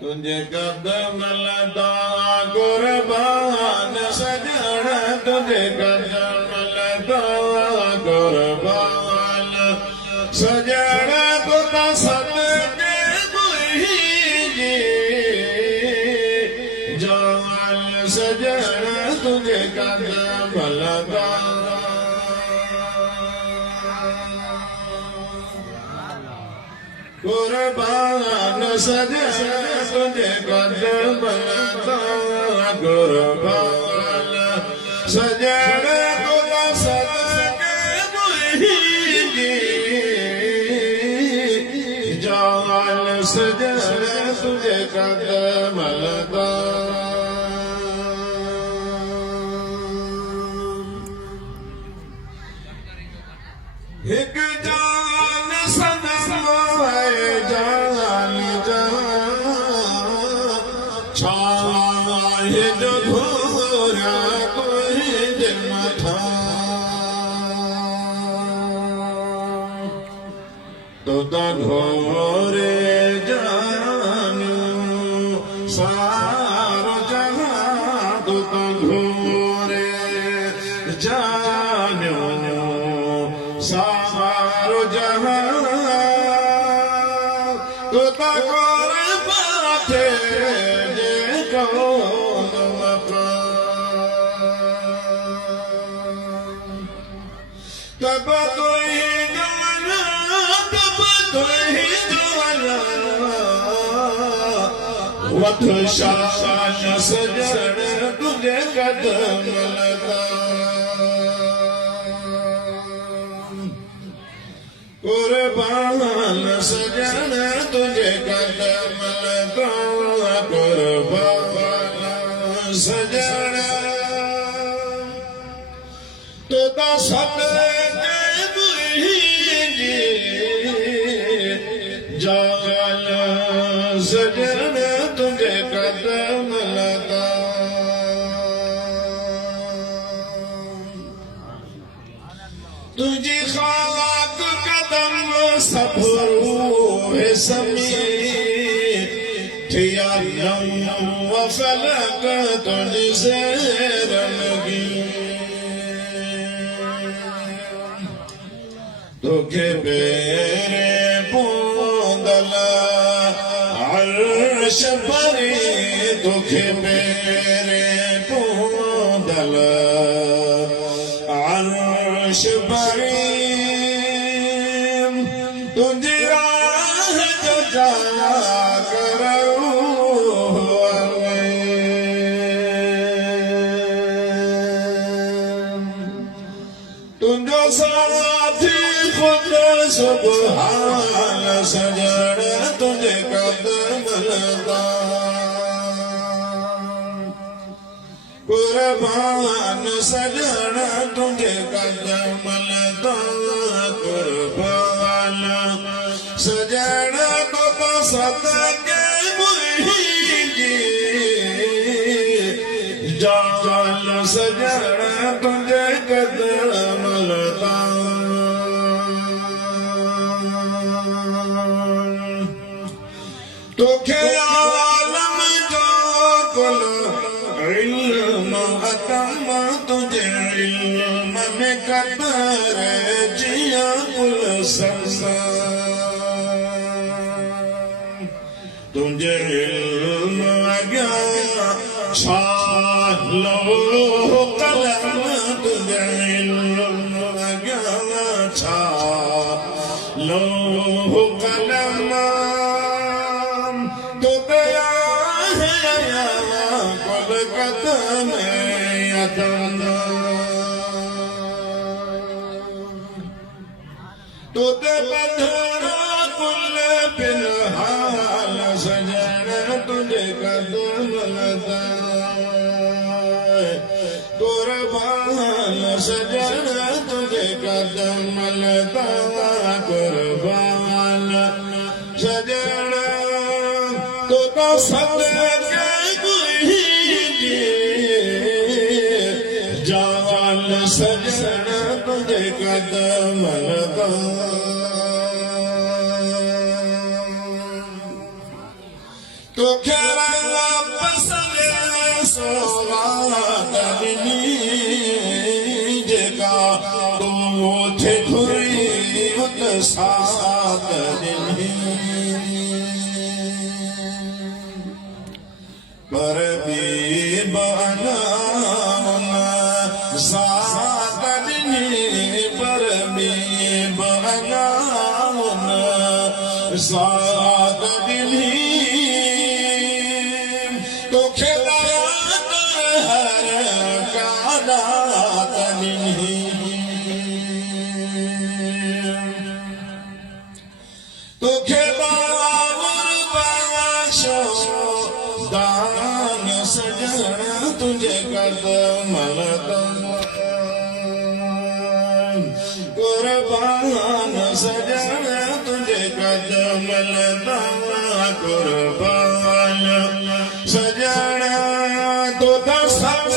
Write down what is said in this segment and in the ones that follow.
तुझे कदम लगा कुर्बान सजन तुझे कदम लगा कुर्बान सजन तुझा सदके मुझे जान सजन तुझे कदम लगा कुर्बान सजन तुझे कदम लगा कुर्बान सजन तुझा सदके मुझे जान सजन तुझे कदम लगा एक जान सनम है जान छाए जो घोरा कोई जन्म था तो घोरे जानू सारो जहां तो घोरे जानू सारो जहां तो तकोर पाथे जे कौन तब तो ही जवाना तब तो ही जवाना वथ शान सजन तुझे कदम लगा कुर्बान सजन तुझे कदम लगा कुर्बान सजन तुझा सदके मुझे जान सजन तुझे कदम लगा तुझी खाक कदम सब रूह समीर थिया नम व फलक तुझसे रंगी तुझे बेरे बूंदल अर्श परी तुझे बेरे बूंदल अर्श परी तुझे राह जो जा करूं तुझो साथी खुद सुभान सजन तुझे कदम लगा कुर्बान सजन तुझे कदम लगा कुर्बान सजन तो सदके मुझे जान सजन तुझे कदम लगा तुझे आलम जो कुल इल्म अतम तुझे इल्म में कदर जिया कुल संसार तुझे इल्म अज्ञा छालो कलम तुझे इल्म अज्ञा छालो कलम तो दया है कुल कदम अदना तो दे बधरा कुल बिनहाल सजन तुझे कदम लगा कुर्बान सजन तुझे कदम लगा कुर्बान सजन तो सदके मुझे जान सजन तुझे कदम लगा तो खेरा पसंद सोवादनी जगा तो थे खुरी उत सादनी पर भी बना सादनी पर भी बना सादनी तो खेला हर काना तनी तो खेला बख्शो दान सजन तुझे कदम कुर्बान सजन तुझे कदम कुर्बान सजन तो सब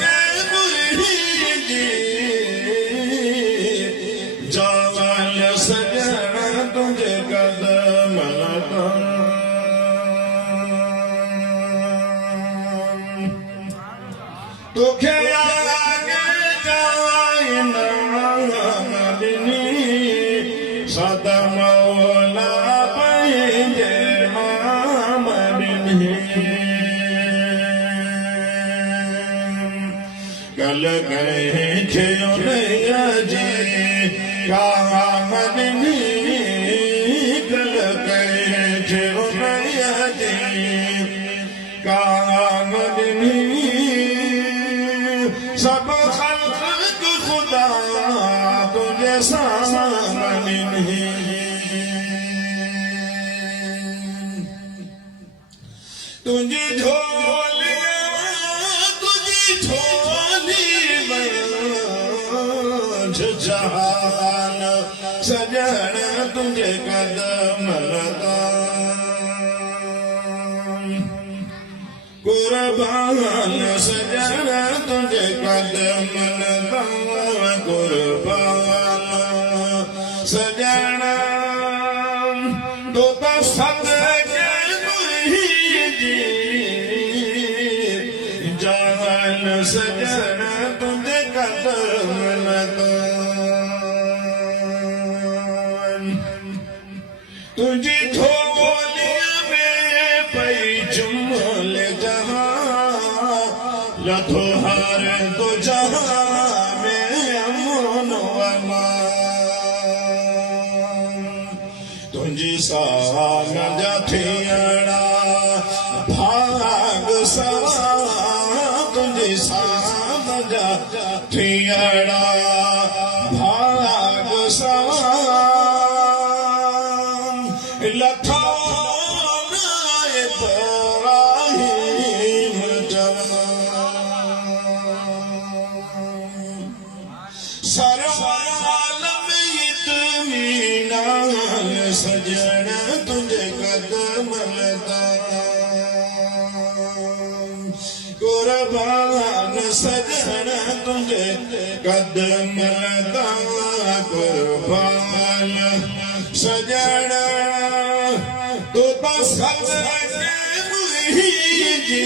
के मुरीदी जवान सजन तुझे कदम तुखे आगे जाइन सदा मौला पंहिंजे मामनी कल कहे थियो नैया जे कामनी कल कहे थियो नैया जे कामनी सब खल्क खुदा तुझे सामने तुझी झोली में जहान सजन तुझे कदम कुर्बान सजन तुझे कदम कुर्बान सजन तो सब के मुरीदी जान सजन तुझे कदम तुझी झोलिया में पई जुमल लथो हार तो जहां में अमन अमान तुझी साग जथियड़ा भाग सा तुझी साग जथियड़ा भाग सा लथो इब्राहिम सरवालम इत्मीनान सजन तुझे कदम कुर्बान सजन तुझे कदम कुर्बान सजन तो सब के मुरीदी